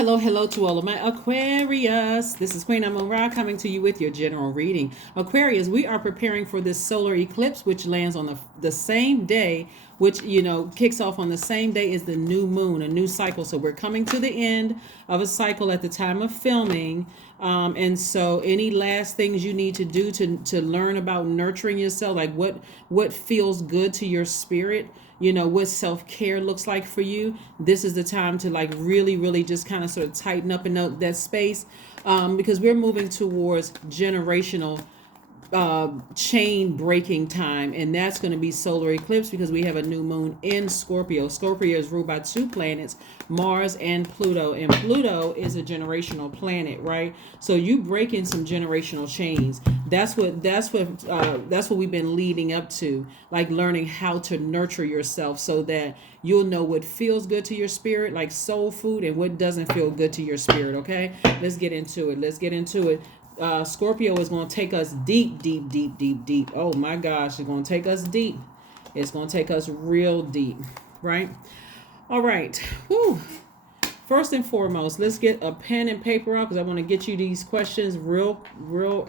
Hello to all of my Aquarius. This is Queen Amon-Ra coming to you with your general reading. Aquarius, we are preparing for this solar eclipse, which lands on the same day, which, kicks off on the same day as the new moon, a new cycle. So we're coming to the end of a cycle at the time of filming. And so any last things you need to do to learn about nurturing yourself, like what feels good to your spirit, what self-care looks like for you, this is the time to like really just kind of sort of tighten up in that space, because we're moving towards generational chain breaking time, and that's going to be solar eclipse because we have a new moon in Scorpio. Scorpio is ruled by two planets, Mars and Pluto, and Pluto is a generational planet, right? So you break in some generational chains. That's what we've been leading up to, like learning how to nurture yourself so that you'll know what feels good to your spirit, like soul food, and what doesn't feel good to your spirit. Okay, let's get into it. Scorpio is going to take us deep. Oh my gosh, it's going to take us deep. It's going to take us real deep, right? All right. Whew. First and foremost, let's get a pen and paper out because I want to get you these questions real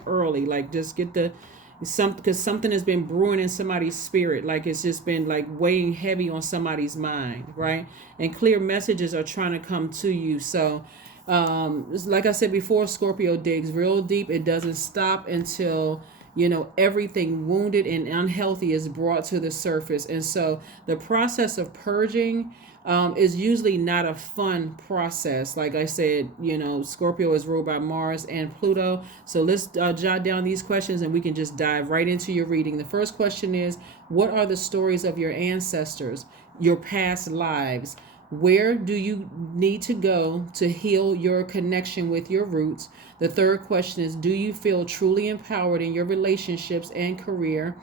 early. Like just get because something has been brewing in somebody's spirit. Like it's just been like weighing heavy on somebody's mind, right? And clear messages are trying to come to you. So like I said before, Scorpio digs real deep. It doesn't stop until everything wounded and unhealthy is brought to the surface. And so the process of purging is usually not a fun process. Like I said, Scorpio is ruled by Mars and Pluto. So let's jot down these questions and we can just dive right into your reading. The first question is, what are the stories of your ancestors, your past lives? Where do you need to go to heal your connection with your roots? The third question is, do you feel truly empowered in your relationships and career?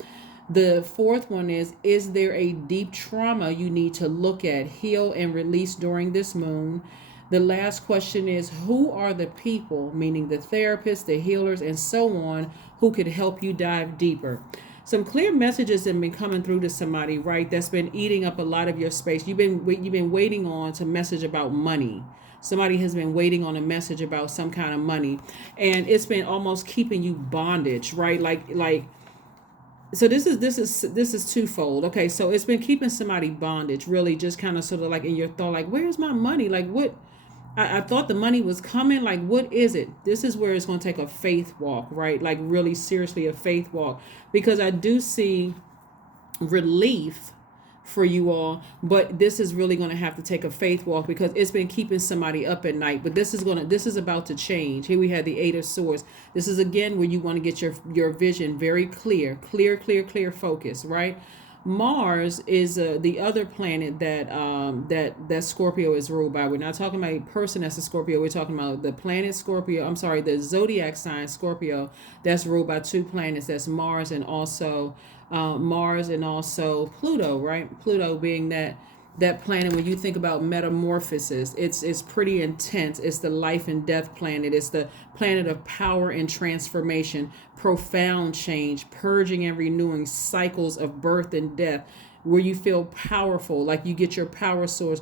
The fourth one is there a deep trauma you need to look at, heal, and release during this moon? The last question is, who are the people, meaning the therapists, the healers, and so on, who could help you dive deeper? Some clear messages have been coming through to somebody, right? That's been eating up a lot of your space. You've been waiting on to message about money. Somebody has been waiting on a message about some kind of money, and it's been almost keeping you bondage, right? Like so this is twofold. Okay, so it's been keeping somebody bondage, really just kind of sort of like in your thought, like, where's my money? Like what? I thought the money was coming. Like, what is it? This is where it's going to take a faith walk, right? Like, really seriously, a faith walk. Because I do see relief for you all, but this is really going to have to take a faith walk because it's been keeping somebody up at night. But this is about to change. Here we have the Eight of Swords. This is again where you want to get your vision very clear focus, right? Mars is the other planet that Scorpio is ruled by. We're not talking about a person that's a Scorpio. We're talking about the planet Scorpio. I'm sorry, the zodiac sign Scorpio that's ruled by two planets. That's Mars and also Pluto. Right? Pluto being that planet. When you think about metamorphosis, it's pretty intense. It's the life and death planet. It's the planet of power and transformation, profound change, purging and renewing cycles of birth and death, where you feel powerful, like you get your power source,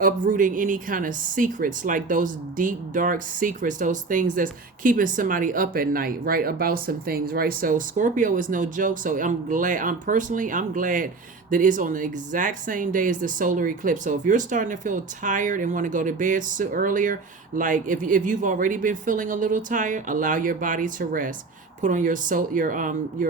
uprooting any kind of secrets, like those deep dark secrets, those things that's keeping somebody up at night, right, about some things, right? So Scorpio is no joke. So I'm glad that it's on the exact same day as the solar eclipse. So if you're starting to feel tired and want to go to bed earlier, like if you've already been feeling a little tired, allow your body to rest. Put on your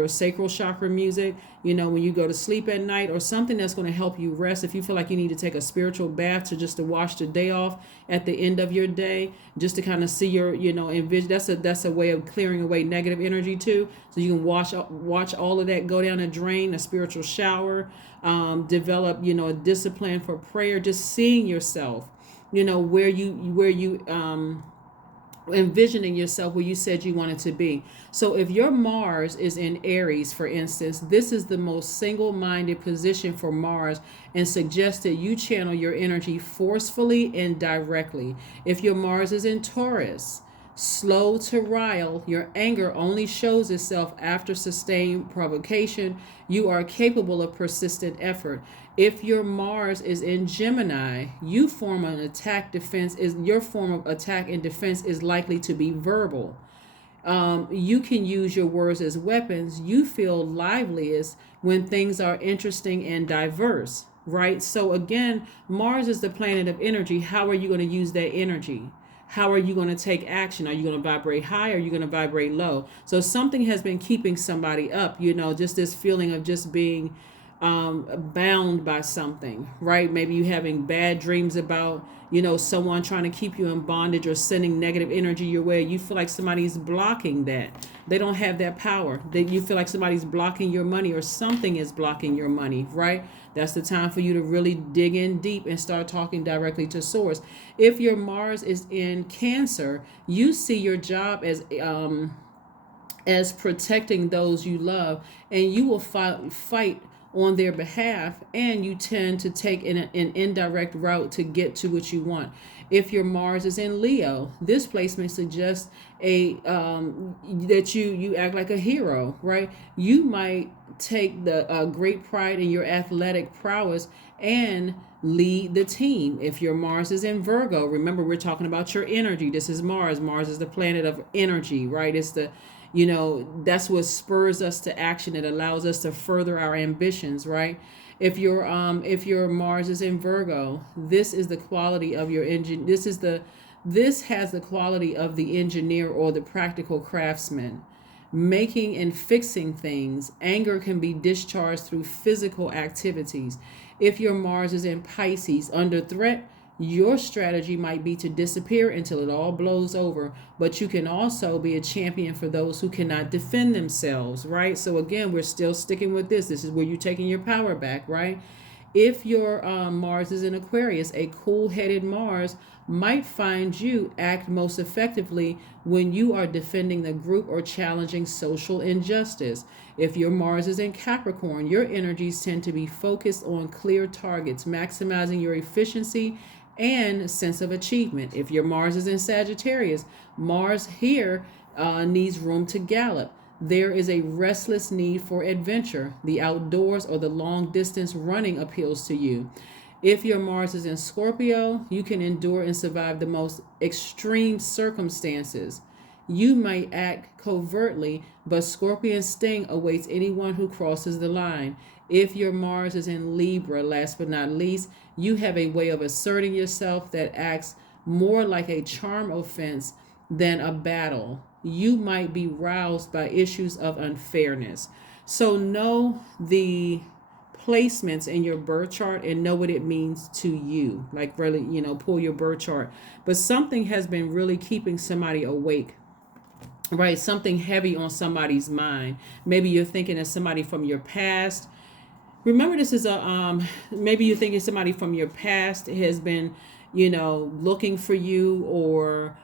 sacral chakra music, when you go to sleep at night, or something that's going to help you rest. If you feel like you need to take a spiritual bath to wash the day off at the end of your day, just to kind of see your, envision. That's a way of clearing away negative energy too. So you can watch all of that go down a drain, a spiritual shower, develop, a discipline for prayer, just seeing yourself, where you envisioning yourself where you said you wanted to be. So if your Mars is in Aries, for instance, this is the most single-minded position for Mars and suggests that you channel your energy forcefully and directly. If your Mars is in Taurus, slow to rile, your anger only shows itself after sustained provocation. You are capable of persistent effort. If your Mars is in Gemini, you form an attack defense is your form of attack and defense is likely to be verbal. You can use your words as weapons. You feel liveliest when things are interesting and diverse, right? So, again, Mars is the planet of energy. How are you going to use that energy? How are you going to take action? Are you going to vibrate high or are you going to vibrate low? So, something has been keeping somebody up, just this feeling of just being bound by something, right? Maybe you having bad dreams about, someone trying to keep you in bondage or sending negative energy your way. You feel like somebody's blocking that. They don't have that power. That you feel like somebody's blocking your money or something is blocking your money, right? That's the time for you to really dig in deep and start talking directly to source. If your Mars is in Cancer, you see your job as protecting those you love, and you will fight on their behalf, and you tend to take an indirect route to get to what you want. If your Mars is in Leo, this placement suggests that you act like a hero, right? You might take the great pride in your athletic prowess and lead the team. If your Mars is in Virgo, remember we're talking about your energy. This is Mars. Mars is the planet of energy, right? It's the that's what spurs us to action. It allows us to further our ambitions, right? If your Mars is in Virgo, this is the quality of your engine. This has the quality of the engineer or the practical craftsman. Making and fixing things. Anger can be discharged through physical activities. If your Mars is in Pisces, under threat, your strategy might be to disappear until it all blows over, but you can also be a champion for those who cannot defend themselves, right? So again, we're still sticking with this. This is where you're taking your power back, right? If your Mars is in Aquarius, a cool-headed Mars might find you act most effectively when you are defending the group or challenging social injustice. If your Mars is in Capricorn, your energies tend to be focused on clear targets, maximizing your efficiency and sense of achievement. If your Mars is in Sagittarius, Mars here needs room to gallop. There is a restless need for adventure. The outdoors or the long distance running appeals to you. If your Mars is in Scorpio, you can endure and survive the most extreme circumstances. You might act covertly, but scorpion sting awaits anyone who crosses the line. If your Mars is in Libra, last but not least, you have a way of asserting yourself that acts more like a charm offense than a battle. You might be roused by issues of unfairness. So know the placements in your birth chart and know what it means to you. Like really, pull your birth chart. But something has been really keeping somebody awake, right? Something heavy on somebody's mind. Maybe you're thinking of somebody from your past. Remember, this is maybe you're thinking somebody from your past has been, looking for you, or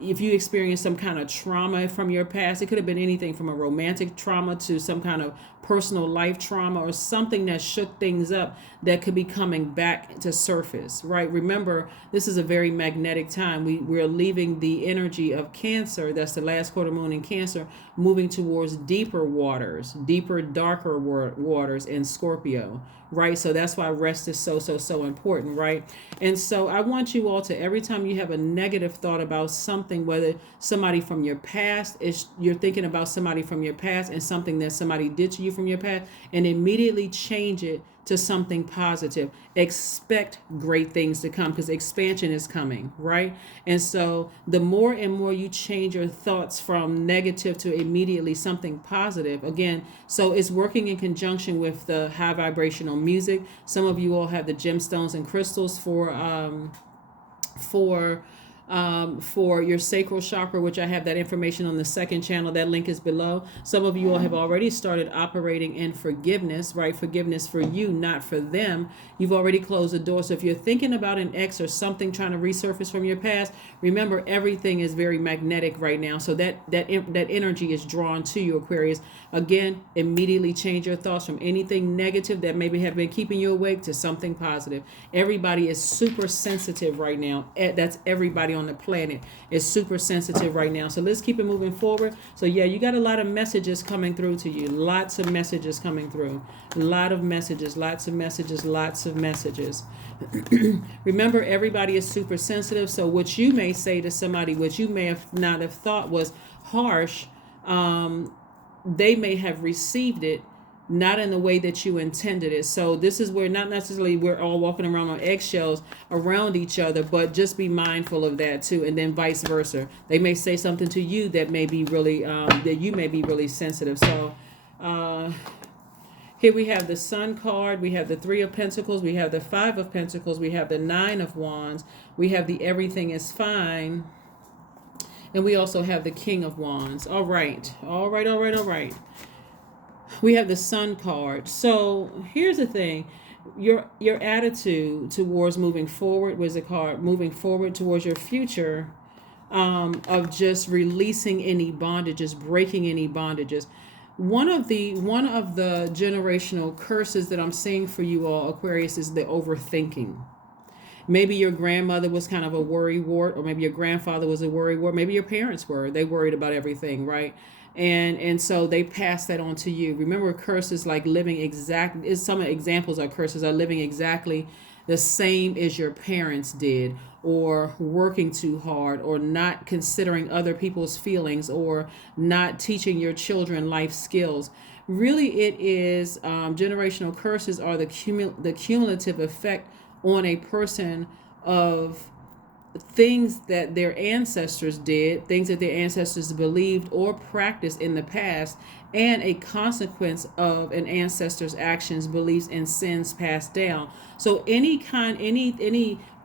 if you experience some kind of trauma from your past. It could have been anything from a romantic trauma to some kind of personal life trauma or something that shook things up that could be coming back to surface, right? Remember, this is a very magnetic time. We're leaving the energy of Cancer, that's the last quarter moon in Cancer, moving towards deeper waters, deeper, darker waters in Scorpio, right? So that's why rest is so important, right? And so I want you all to, every time you have a negative thought about something, whether somebody from your past, you're thinking about somebody from your past and something that somebody did to you from your past, and immediately change it to something positive. Expect great things to come, because expansion is coming, right? And so the more and more you change your thoughts from negative to immediately something positive, again, so it's working in conjunction with the high vibrational music. Some of you all have the gemstones and crystals for your sacral chakra, which I have that information on the second channel. That link is below. Some of you all have already started operating in forgiveness, right? Forgiveness for you, not for them. You've already closed the door. So if you're thinking about an ex or something trying to resurface from your past, remember, everything is very magnetic right now. So that energy is drawn to you, Aquarius. Again, immediately change your thoughts from anything negative that maybe have been keeping you awake to something positive. Everybody is super sensitive right now. That's everybody on on the planet is super sensitive right now. So let's keep it moving forward. So yeah, you got a lot of messages coming through to you. Lots of messages coming through. A lot of messages, lots of messages, lots of messages. Remember, everybody is super sensitive. So what you may say to somebody, what you may have not have thought was harsh, they may have received it not in the way that you intended it. So this is where not necessarily we're all walking around on eggshells around each other, but just be mindful of that too. And then vice versa. They may say something to you that may be really, that you may be really sensitive. So here we have the Sun card, we have the Three of Pentacles, we have the Five of Pentacles, we have the Nine of Wands, we have the Everything is Fine, and we also have the King of Wands. All right. We have the Sun card. So here's the thing. Your attitude towards moving forward was a card, moving forward towards your future, of just releasing any bondages, breaking any bondages. One of the generational curses that I'm seeing for you all, Aquarius, is the overthinking. Maybe your grandmother was kind of a worrywart, or maybe your grandfather was a worrywart. Maybe your parents were. They worried about everything, right? And so they pass that on to you. Remember, curses like living exactly, some examples of curses are living exactly the same as your parents did, or working too hard, or not considering other people's feelings, or not teaching your children life skills. Really, it is generational curses are the cumulative effect on a person of things that their ancestors did, things that their ancestors believed or practiced in the past, and a consequence of an ancestor's actions, beliefs, and sins passed down. So any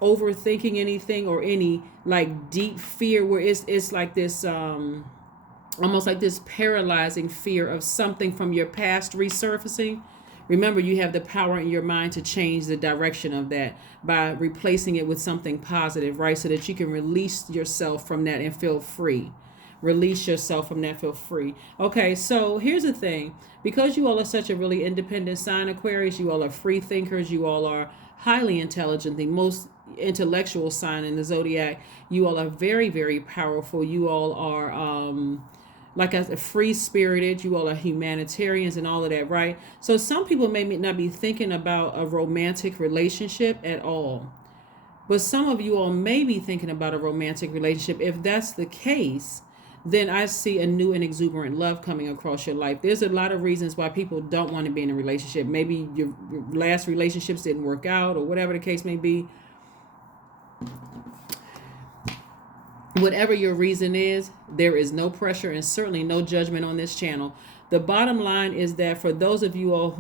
overthinking anything, or any like deep fear where it's like this almost like this paralyzing fear of something from your past resurfacing. Remember, you have the power in your mind to change the direction of that by replacing it with something positive, right? So that you can release yourself from that and feel free. Release yourself from that, feel free. Okay, so here's the thing. Because you all are such a really independent sign, Aquarius, you all are free thinkers, you all are highly intelligent, the most intellectual sign in the zodiac. You all are very, very powerful. You all are like I said, free spirited. You all are humanitarians and all of that, right? So some people may not be thinking about a romantic relationship at all, but some of you all may be thinking about a romantic relationship. If that's the case, then I see a new and exuberant love coming across your life. There's a lot of reasons why people don't want to be in a relationship. Maybe your last relationships didn't work out, or whatever the case may be. Whatever your reason is, there is no pressure and certainly no judgment on this channel. The bottom line is that for those of you all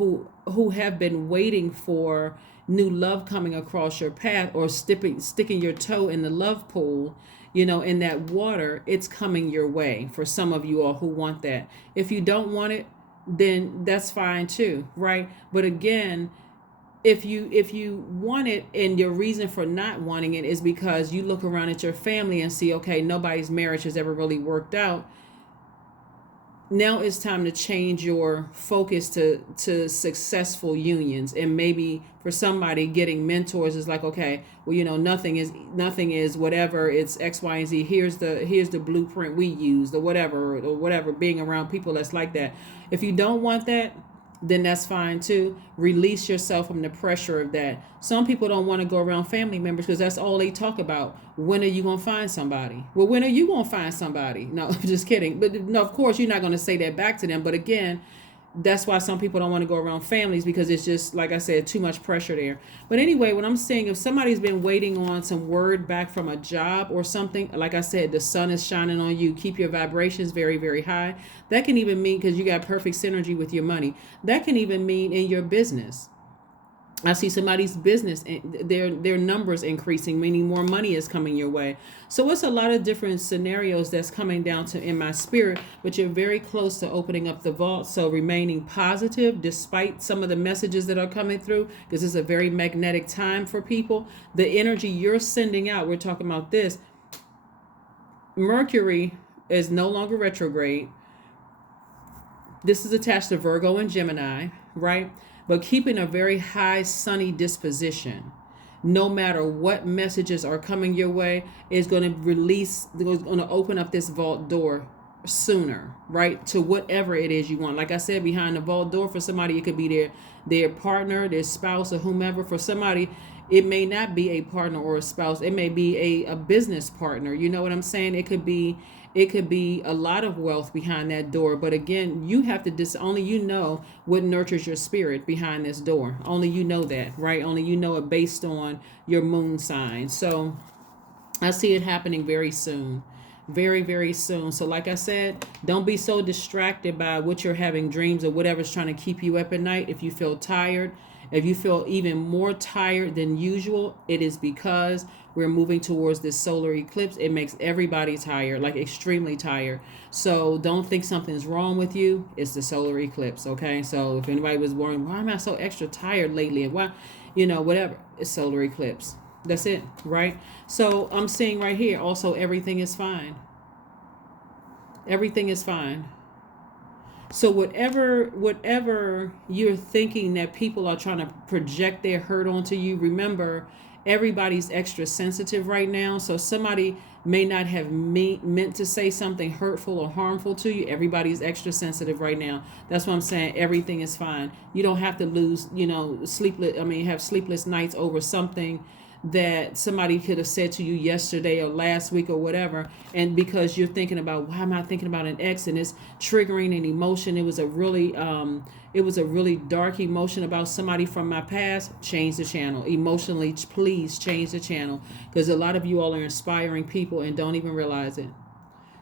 who have been waiting for new love coming across your path, or sticking your toe in the love pool, in that water, it's coming your way for some of you all who want that. If you don't want it, then that's fine too, right? But again, if you want it, and your reason for not wanting it is because you look around at your family and see, okay, nobody's marriage has ever really worked out. Now it's time to change your focus to successful unions. And maybe for somebody, getting mentors is like, okay, well, nothing is whatever, it's X, Y, and Z. Here's the blueprint we used, or whatever, being around people that's like that. If you don't want that, then that's fine too. Release yourself from the pressure of that. Some people don't want to go around family members because that's all they talk about. When are you going to find somebody? Well, when are you going to find somebody? No, I'm just kidding. But no, of course, you're not going to say that back to them. But again, that's why some people don't want to go around families, because it's just, like I said, too much pressure there. But anyway, what I'm saying, if somebody's been waiting on some word back from a job or something, like I said, the sun is shining on you. Keep your vibrations very, very high. That can even mean, because you got perfect synergy with your money, that can even mean in your business. I see somebody's business, their numbers increasing, meaning more money is coming your way. So it's a lot of different scenarios that's coming down to in my spirit, but you're very close to opening up the vault. So remaining positive despite some of the messages that are coming through, because it's a very magnetic time for people. The energy you're sending out, we're talking about this. Mercury is no longer retrograde. This is attached to Virgo and Gemini, right? But keeping a very high sunny disposition, no matter what messages are coming your way, is going to release, is going to open up this vault door sooner, right? To whatever it is you want. Like I said, behind the vault door, for somebody, it could be their partner, their spouse, or whomever. For somebody, it may not be a partner or a spouse. It may be a business partner. You know what I'm saying? It could be a lot of wealth behind that door. But again, you have to only you know what nurtures your spirit behind this door. Only you know that, right? Only you know it based on your moon sign. So I see it happening very soon. Very, very soon. So like I said, don't be so distracted by what you're having dreams or whatever's trying to keep you up at night. If you feel tired, if you feel even more tired than usual, it is because we're moving towards this solar eclipse. It makes everybody tired, like extremely tired. So don't think something's wrong with you. It's the solar eclipse, okay? So if anybody was wondering, why am I so extra tired lately? And why, whatever, it's solar eclipse. That's it, right? So I'm seeing right here also everything is fine. Everything is fine. So whatever you're thinking that people are trying to project their hurt onto you, remember everybody's extra sensitive right now. So somebody may not have meant to say something hurtful or harmful to you. Everybody's extra sensitive right now. That's what I'm saying. Everything is fine. You don't have to lose, have sleepless nights over something that somebody could have said to you yesterday or last week or whatever, and because you're thinking about, why am I thinking about an ex, and it's triggering an emotion. It was a really dark emotion about somebody from my past. Change the channel emotionally. Please change the channel, because a lot of you all are inspiring people and don't even realize it.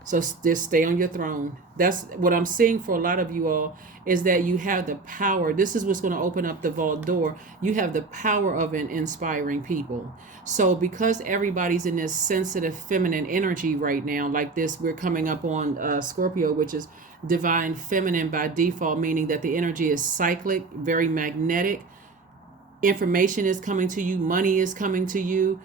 So just stay on your throne. That's what I'm seeing for a lot of you all, is that you have the power. This is what's going to open up the vault door. You have the power of inspiring people. So because everybody's in this sensitive feminine energy right now, like this, we're coming up on Scorpio, which is divine feminine by default, meaning that the energy is cyclic, very magnetic. Information is coming to you. Money is coming to you.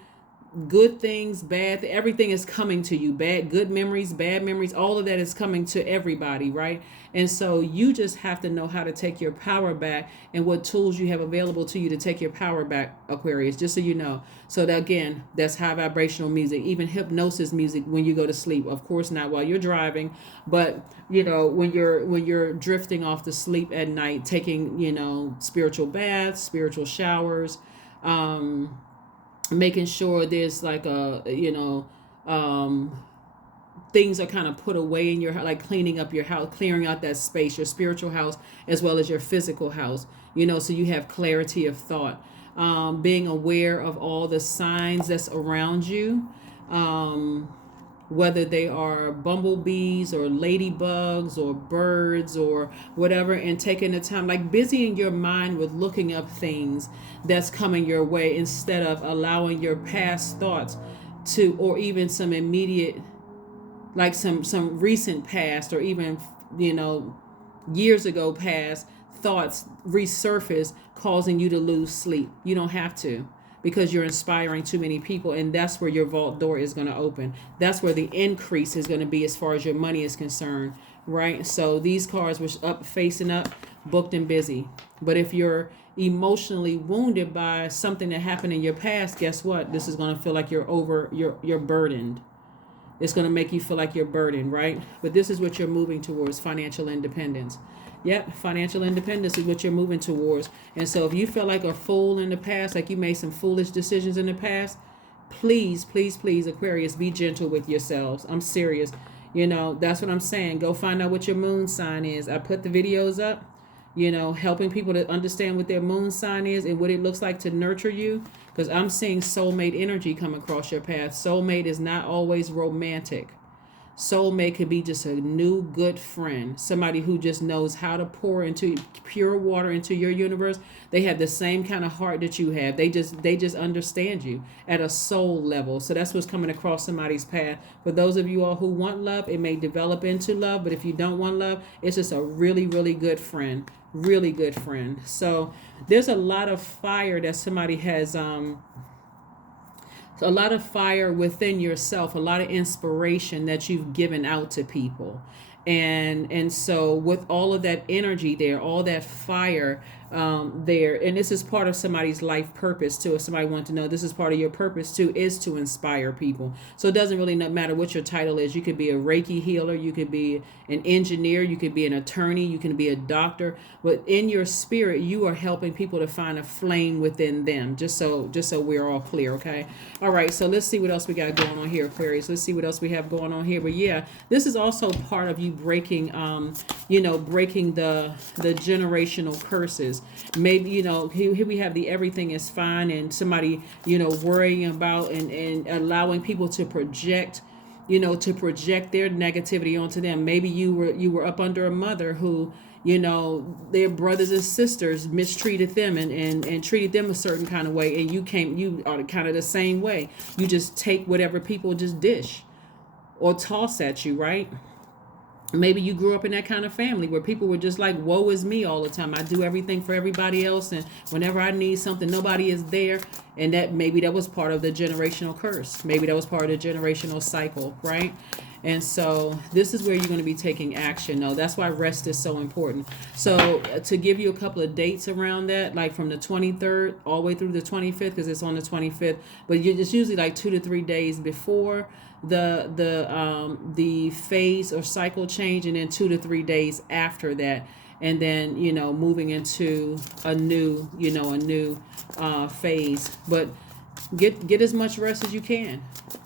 Good things, bad, everything is coming to you. Good memories, bad memories, all of that is coming to everybody, right? And so you just have to know how to take your power back, and what tools you have available to you to take your power back, Aquarius, just so you know. So that, again, that's high vibrational music, even hypnosis music when you go to sleep. Of course not while you're driving, but when you're drifting off to sleep at night, taking spiritual baths, spiritual showers, making sure there's like things are kind of put away in your house, like cleaning up your house, clearing out that space, your spiritual house as well as your physical house, so you have clarity of thought, being aware of all the signs that's around you, whether they are bumblebees or ladybugs or birds or whatever, and taking the time, like busying your mind with looking up things that's coming your way, instead of allowing your past thoughts to, or even some immediate, like some recent past, or even years ago past thoughts resurface, causing you to lose sleep. You don't have to, because you're inspiring too many people, and that's where your vault door is going to open. That's where the increase is going to be as far as your money is concerned, right? So these cards were up, facing up, booked and busy. But if you're emotionally wounded by something that happened in your past, guess what? This is going to feel like you're burdened. It's going to make you feel like you're burdened, right? But this is what you're moving towards, financial independence. Yep, financial independence is what you're moving towards. And so if you feel like a fool in the past, like you made some foolish decisions in the past, please, please, please, Aquarius, be gentle with yourselves. I'm serious. That's what I'm saying. Go find out what your moon sign is. I put the videos up, helping people to understand what their moon sign is and what it looks like to nurture you. Because I'm seeing soulmate energy come across your path. Soulmate is not always romantic. Soulmate could be just a new good friend, somebody who just knows how to pour into pure water into your universe. They have the same kind of heart that you have. They just understand you at a soul level. So that's what's coming across somebody's path. For those of you all who want love, it may develop into love. But if you don't want love, it's just a really, really good friend. Really good friend. So there's a lot of fire that somebody has a lot of fire within yourself, a lot of inspiration that you've given out to people. And so with all of that energy there, all that fire, there. And this is part of somebody's life purpose too. If somebody wants to know, this is part of your purpose too, is to inspire people. So it doesn't really matter what your title is. You could be a Reiki healer, you could be an engineer, you could be an attorney, you can be a doctor, but in your spirit you are helping people to find a flame within them. Just so we're all clear. Okay, all right, so let's see what else we got going on here, Aquarius. Let's see what else we have going on here. But yeah, this is also part of you breaking breaking the generational curses. Maybe, here we have the everything is fine, and somebody, worrying about and allowing people to project their negativity onto them. Maybe you were up under a mother who, their brothers and sisters mistreated them and treated them a certain kind of way, and you are kind of the same way. You just take whatever people just dish or toss at you, right? Maybe you grew up in that kind of family where people were just like, woe is me all the time. I do everything for everybody else, and whenever I need something, nobody is there. And maybe that was part of the generational curse. Maybe that was part of the generational cycle, right? And so this is where you're going to be taking action. No, that's why rest is so important. So to give you a couple of dates around that, like from the 23rd all the way through the 25th, because it's on the 25th, but it's usually like 2 to 3 days before the phase or cycle change, and then 2 to 3 days after that, and then moving into a new phase. But get as much rest as you can.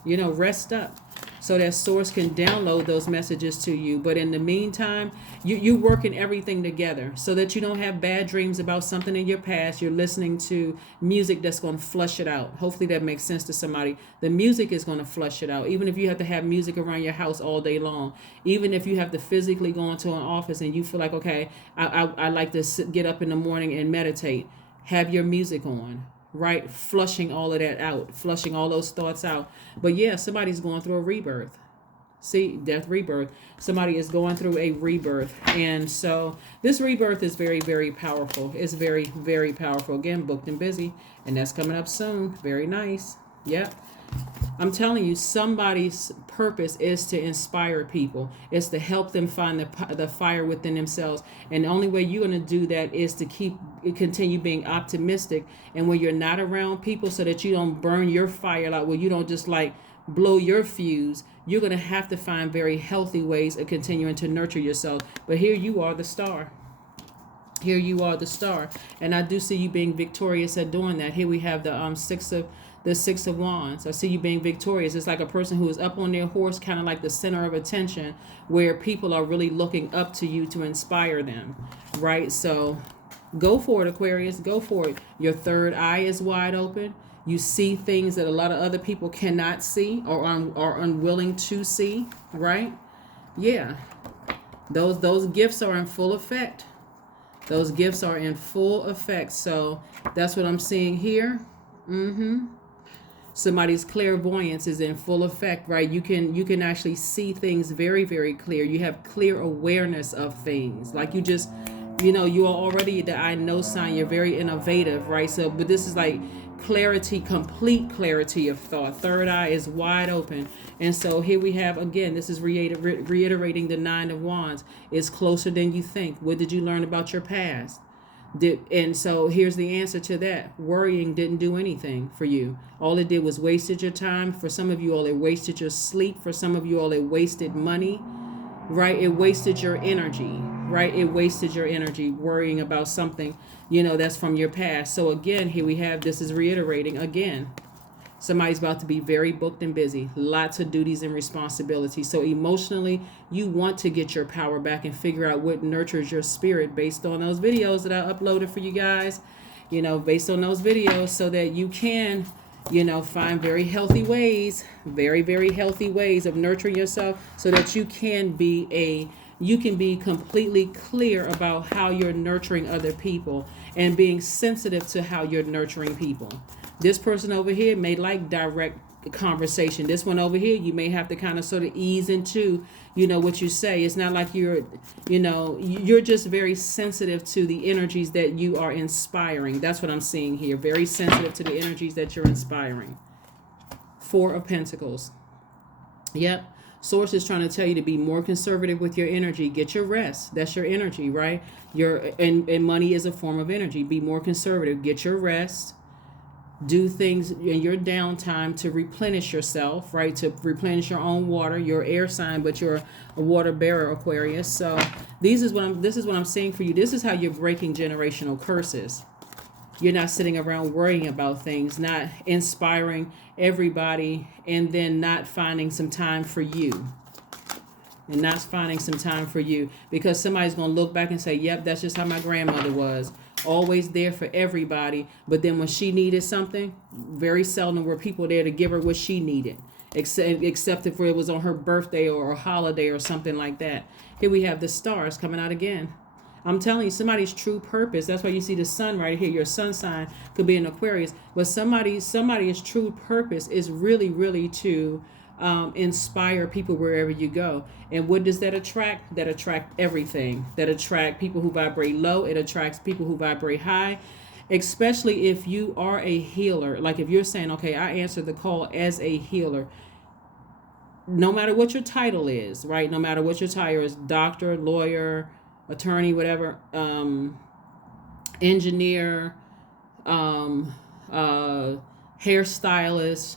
Rest up so that source can download those messages to you. But in the meantime, you working everything together so that you don't have bad dreams about something in your past. You're listening to music that's going to flush it out. Hopefully that makes sense to somebody. The music is going to flush it out. Even if you have to have music around your house all day long, even if you have to physically go into an office and you feel like, okay, I like to get up in the morning and meditate, have your music on. Right, flushing all of that out, flushing all those thoughts out. But yeah, somebody's going through a rebirth. See, death, rebirth. Somebody is going through a rebirth. And so this rebirth is very, very powerful. It's very, very powerful. Again, booked and busy. And that's coming up soon. Very nice. Yep. I'm telling you, somebody's purpose is to inspire people. It's to help them find the fire within themselves. And the only way you're going to do that is to continue being optimistic. And when you're not around people, so that you don't burn your fire out, where you don't just like blow your fuse, you're going to have to find very healthy ways of continuing to nurture yourself. But here you are, the star. Here you are, the star. And I do see you being victorious at doing that. Here we have the Six of Wands. I see you being victorious. It's like a person who is up on their horse, kind of like the center of attention, where people are really looking up to you to inspire them, right? So go for it, Aquarius. Go for it. Your third eye is wide open. You see things that a lot of other people cannot see or are unwilling to see, right? Yeah. Those gifts are in full effect. Those gifts are in full effect. So that's what I'm seeing here. Somebody's clairvoyance is in full effect, right? You can actually see things very, very clear. You have clear awareness of things. Like you just, you are already the I know sign. You're very innovative, right? So, but this is like clarity, complete clarity of thought. Third eye is wide open. And so here we have, again, this is reiterating the Nine of Wands. It's closer than you think. What did you learn about your past? And so here's the answer to that. Worrying didn't do anything for you. All it did was wasted your time. For some of you all, it wasted your sleep. For some of you all, it wasted money, right? It wasted your energy, right? It wasted your energy worrying about something, that's from your past. So again, here we have, this is reiterating again. Somebody's about to be very booked and busy. Lots of duties and responsibilities. So emotionally, you want to get your power back and figure out what nurtures your spirit based on those videos that I uploaded for you guys. Based on those videos, so that you can, find very healthy ways, very, very healthy ways of nurturing yourself, so that you can be completely clear about how you're nurturing other people and being sensitive to how you're nurturing people. This person over here may like direct conversation. This one over here, you may have to kind of sort of ease into, what you say. It's not like you're just very sensitive to the energies that you are inspiring. That's what I'm seeing here. Very sensitive to the energies that you're inspiring. Four of Pentacles. Yep. Source is trying to tell you to be more conservative with your energy. Get your rest. That's your energy, right? And money is a form of energy. Be more conservative. Get your rest. Do things in your downtime to replenish yourself, right? To replenish your own water. You're air sign, but you're a water bearer, Aquarius. So this is what I'm saying for you. This is how you're breaking generational curses. You're not sitting around worrying about things, not inspiring everybody, and then not finding some time for you. Because somebody's going to look back and say, yep, that's just how my grandmother was. Always there for everybody. But then when she needed something, very seldom were people there to give her what she needed. Except if it was on her birthday or a holiday or something like that. Here we have the stars coming out again. I'm telling you, somebody's true purpose. That's why you see the sun right here. Your sun sign could be an Aquarius. But somebody's true purpose is really, really to inspire people wherever you go. And what does that attract? That attract everything. That attract people who vibrate low. It attracts people who vibrate high. Especially if you are a healer. Like if you're saying, okay, I answered the call as a healer. No matter what your title is, right? No matter what your title is, doctor, lawyer, attorney, whatever, engineer, hairstylist,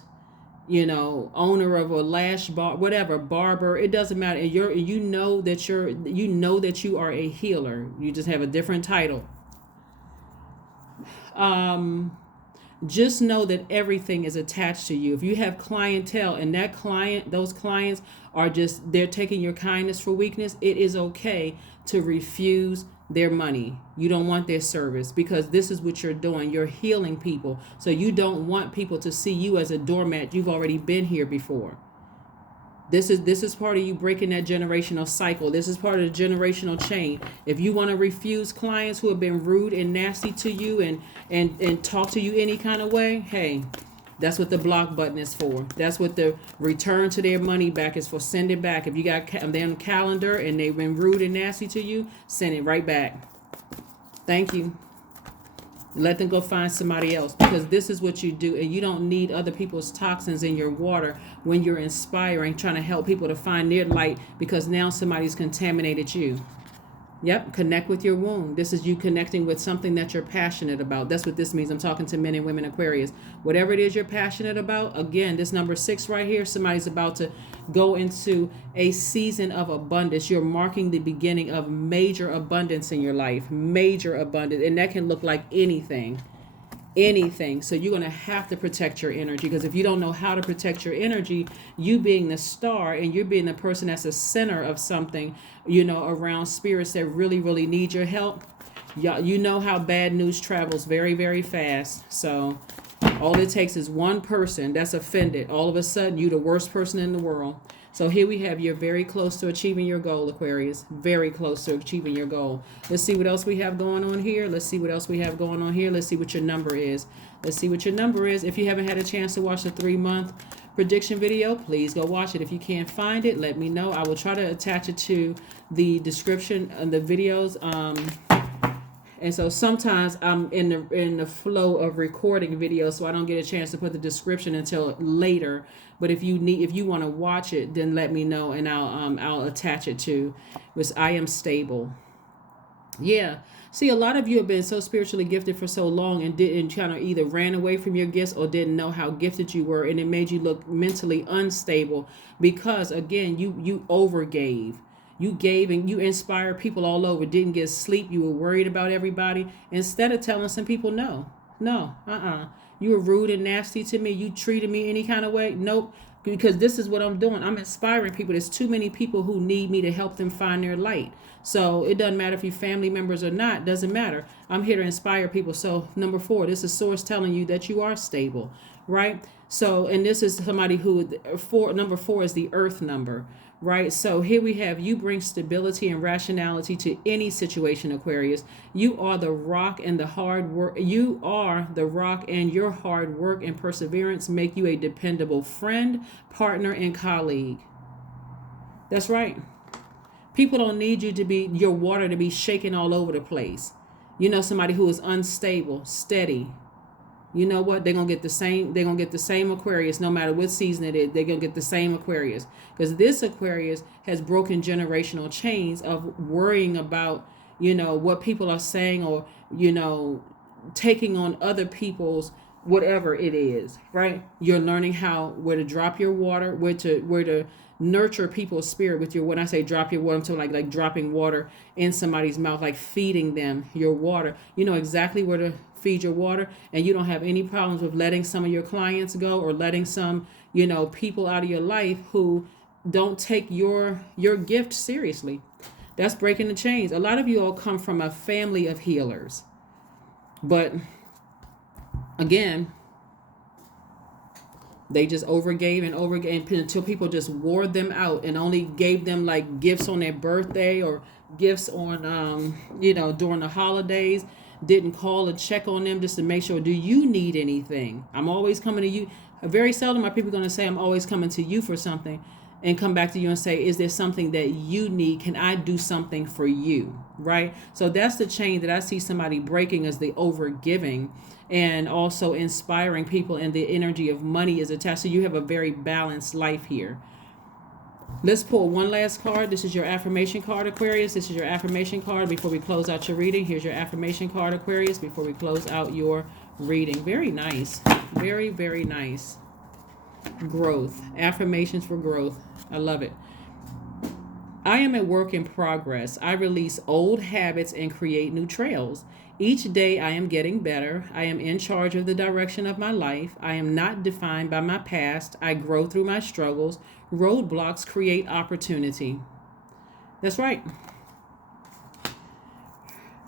owner of a lash bar, whatever, barber, it doesn't matter. And you know that you are a healer. You just have a different title. Just know that everything is attached to you. If you have clientele and those clients they're taking your kindness for weakness, it is okay to refuse their money. You don't want their service because this is what you're doing. You're healing people. So you don't want people to see you as a doormat. You've already been here before. This is part of you breaking that generational cycle. This is part of the generational chain. If you want to refuse clients who have been rude and nasty to you and talk to you any kind of way, hey, that's what the block button is for. That's what the return to their money back is for. Send it back. If you got them calendar and they've been rude and nasty to you, send it right back. Thank you. Let them go find somebody else because this is what you do. And you don't need other people's toxins in your water when you're inspiring, trying to help people to find their light because now somebody's contaminated you. Yep, connect with your womb. This is you connecting with something that you're passionate about. That's what this means. I'm talking to men and women Aquarius. Whatever it is you're passionate about, again, this number 6 right here, somebody's about to go into a season of abundance. You're marking the beginning of major abundance in your life. Major abundance. And that can look like anything. So you're going to have to protect your energy because if you don't know how to protect your energy, you being the star and you're being the person that's the center of something, around spirits that really, really need your help. You know how bad news travels very, very fast. So all it takes is one person that's offended. All of a sudden, you're the worst person in the world. So here we have you're very close to achieving your goal, Aquarius. Very close to achieving your goal. Let's see what else we have going on here. Let's see what your number is. If you haven't had a chance to watch the 3-month prediction video, please go watch it. If you can't find it, let me know. I will try to attach it to the description of the videos. And so sometimes I'm in the flow of recording videos, so I don't get a chance to put the description until later. But if you want to watch it, then let me know and I'll attach it to this. I am stable. Yeah. See, a lot of you have been so spiritually gifted for so long and didn't kind of either ran away from your gifts or didn't know how gifted you were, and it made you look mentally unstable because again, you overgave. You gave and you inspired people all over, didn't get sleep. You were worried about everybody. Instead of telling some people no. You were rude and nasty to me. You treated me any kind of way. Nope. Because this is what I'm doing. I'm inspiring people. There's too many people who need me to help them find their light. So it doesn't matter if you're family members or not. Doesn't matter. I'm here to inspire people. So number 4, this is source telling you that you are stable, right? So, and this is somebody who, number 4 is the earth number. Right. So here we have you bring stability and rationality to any situation, Aquarius. You are the rock and the hard work. You are the rock and your hard work and perseverance make you a dependable friend, partner, and colleague. That's right. People don't need you to be your water to be shaking all over the place. Somebody who is unstable, steady. you know what? They're gonna get the same Aquarius no matter what season it is. They're gonna get the same Aquarius. Because this Aquarius has broken generational chains of worrying about, what people are saying, or, taking on other people's whatever it is, right? You're learning where to drop your water, where to nurture people's spirit with when I say drop your water, I'm talking like dropping water in somebody's mouth, like feeding them your water. You know exactly where to feed your water, and you don't have any problems with letting some of your clients go, or letting some, people out of your life who don't take your gift seriously. That's breaking the chains. A lot of you all come from a family of healers, but again, they just overgave and overgave until people just wore them out and only gave them like gifts on their birthday, or gifts on during the holidays. Didn't call and check on them just to make sure, do you need anything? I'm always coming to you. Very seldom are people going to say I'm always coming to you for something, and come back to you and say, is there something that you need? Can I do something for you? Right? So that's the chain that I see somebody breaking, is the overgiving, and also inspiring people, and the energy of money is attached. So you have a very balanced life here. Let's pull one last card. This is your affirmation card, Aquarius. This is your affirmation card before we close out your reading. Here's your affirmation card, Aquarius, before we close out your reading. Very nice. Very, very nice. Growth. Affirmations for growth. I love it. I am a work in progress. I release old habits and create new trails. Each day I am getting better. I am in charge of the direction of my life. I am not defined by my past. I grow through my struggles. Roadblocks create opportunity. That's right.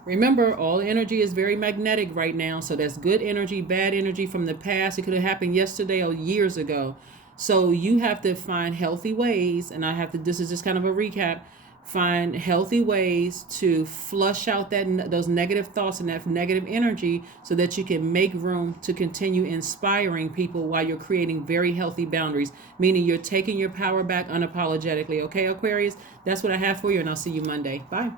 Remember, all energy is very magnetic right now. So that's good energy, bad energy from the past. It could have happened yesterday or years ago. So you have to find healthy ways, and this is just kind of a recap, find healthy ways to flush out those negative thoughts and that negative energy, so that you can make room to continue inspiring people while you're creating very healthy boundaries, meaning you're taking your power back unapologetically. Okay, Aquarius? That's what I have for you, and I'll see you Monday. Bye.